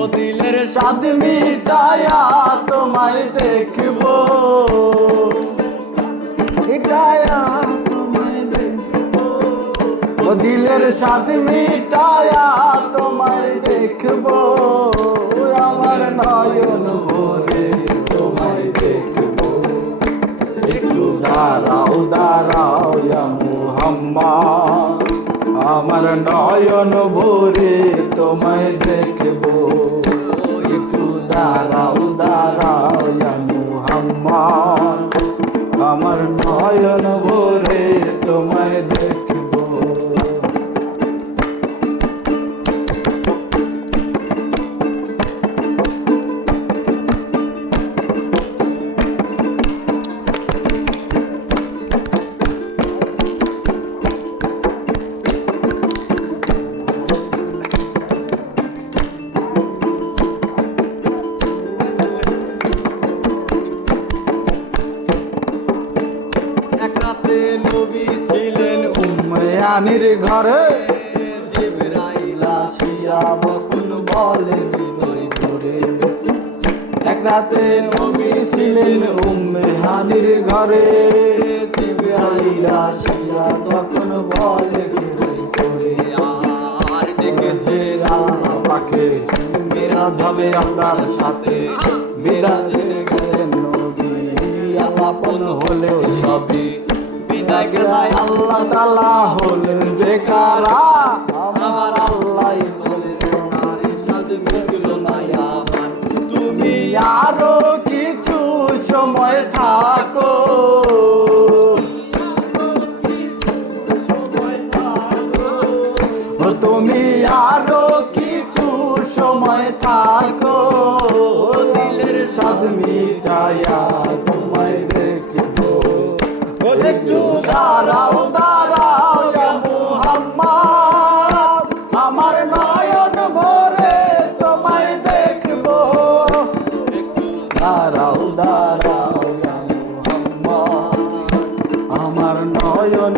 ও দিলের স্বাদ মিটায়া তোমায় দেখবো, মিটায়া তোমায় দেখবো। ও দিলের স্বাদ মিটায়া তোমায় দেখবো, আমার নয়ন ভরে তোমায় দেখবো। একটু দাঁড়াও দাঁড়াও ইয়া মুহাম্মদ, আমার নয়ন ভরে তোমায় দেখবো। একটু দাঁড়াও দাঁড়াও ইয়া মুহাম্মদ, আমার নয়ন ভরে তোমায় দেখবো। এক রাতে নবী ছিলেন উম্মে আনির ঘরে, জিবরাইল আসিয়া বকুল বলে হৃদয় ধরে। এক রাতে নবী ছিলেন উম্মে আনির ঘরে, জিবরাইল আসিয়া তখন বলে হৃদয় ধরে। আর ডেকেছে আল্লাহ পাকে, মিরাজ হবে আপনার সাথে। মিরাজে গেলেন নবী, আপন হলেও সবই বিদায় গেলায় আল্লাহ তাআলা হলেন যে কারা। আমার আল্লাহ বলে সোনার সাদ মিটল না আমার, তুমি আরো কিছু সময় থাকো। তুমি আরো কিছু সময় থাকো, দিলের স্বাদ মিটায়া তোমায় দেখবো। একটু দাঁড়াও দাঁড়াও ইয়া মুহাম্মদ, আমার নয়ন ভরে তোমায় দেখবো। একটু দাঁড়াও দাঁড়াও ইয়া মুহাম্মদ, আমার নয়ন